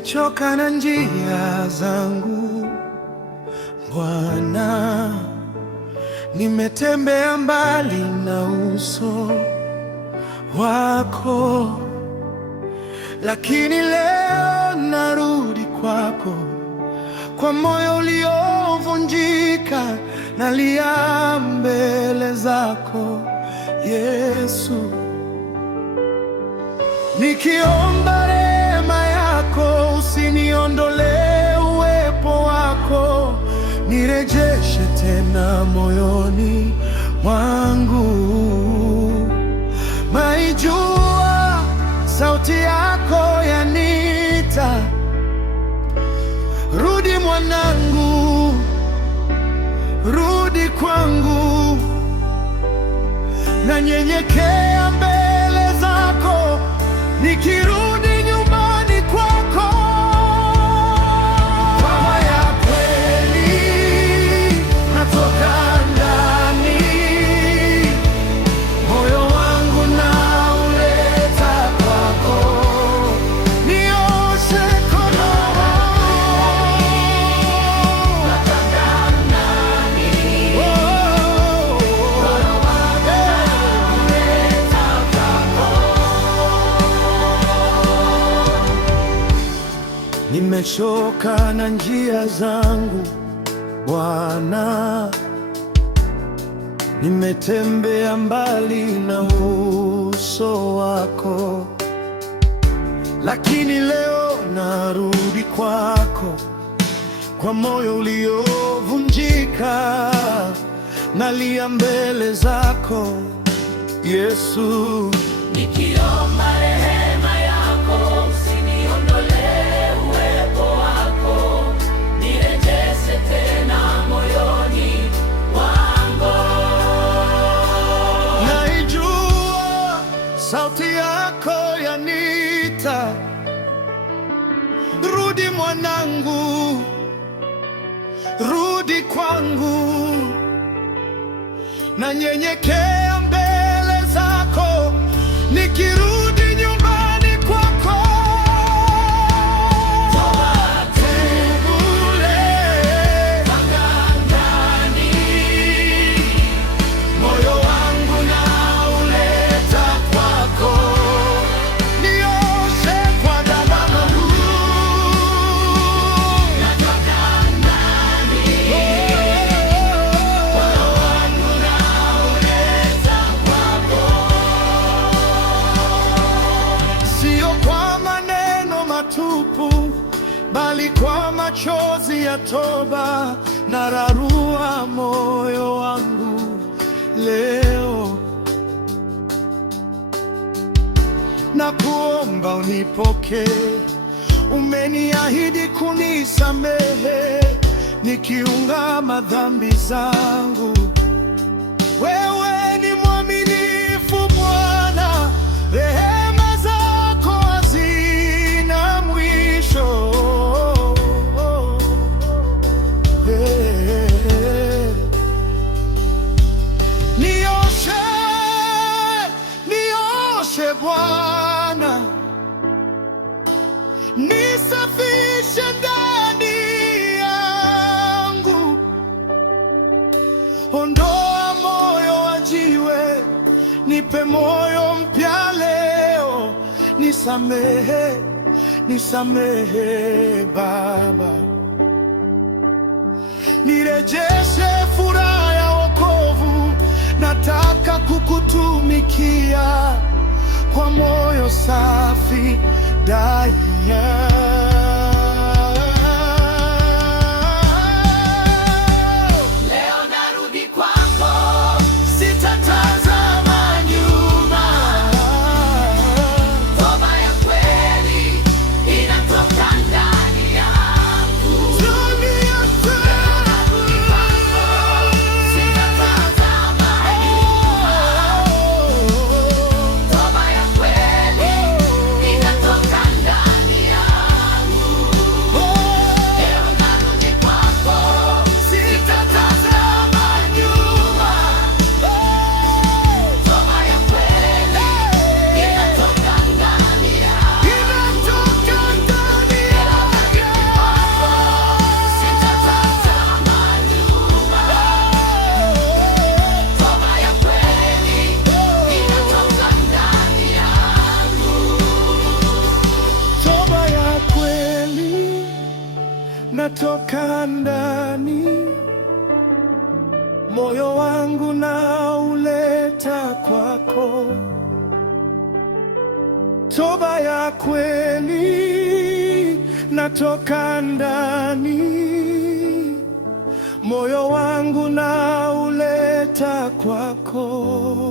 Nimechoka na njia zangu Bwana, nimetembea mbali na uso wako, lakini leo narudi kwako kwa moyo uliovunjika, nalia mbele zako Yesu, nikiomba rehema yako, usiniondolee uwepo wako, nirejeshe tena moyoni mwangu. Maijua sauti yako yanita, rudi mwanangu, rudi kwangu, nanyenyekea mbele zako, nikirudi nyumbani kwako. Baba ya kweli, natoka ndani, moyo wangu nauleta kwako, nioshe konomo. Natoka ndani, moyo wangu nauleta kwako. Nimechoka na njia zangu Bwana, nimetembea mbali na uso wako, lakini leo narudi kwako kwa moyo uliovunjika, nalia mbele zako Yesu, nikiomba rehema yako, usiniondolee uwepo wako, nirejeshe tena moyoni mwangu. naijua sauti yako yanita, rudi mwanangu, rudi kwangu, nanyenyekea mbele zako, nikirudi nyumbani kwako. Toba Tubule ndani, moyo wangu nauleta kwako, nioshe kwa damu. natoka ndani, moyo wangu nauleta kwako. Sio kwa maneno matupu, bali kwa machozi ya toba, nararua moyo wangu leo, na kuomba unipokee. Umeniahidi kunisamehe nikiungama dhambi zangu. Wewe ni mwaminifu Bwana, rehema zako hazina mwisho. Nioshe, nioshe Bwana, nisafishe ndani yangu, ondoa moyo wa jiwe, nipe moyo mpya leo, nisamehe, nisamehe Baba, nirejeshe furaha ya wokovu, nataka kukutumikia kwa moyo safi daima. Leo narudi kwako, Sitatazama nyuma, toba ya kweli inatoka ndani yangu. dunia Narudi kwako, sitatazama nyuma, toba ya kweli inatoka ndani yangu. natoka ndani, moyo wangu na uleta kwako. Toba ya kweli natoka ndani, moyo wangu na uleta kwako.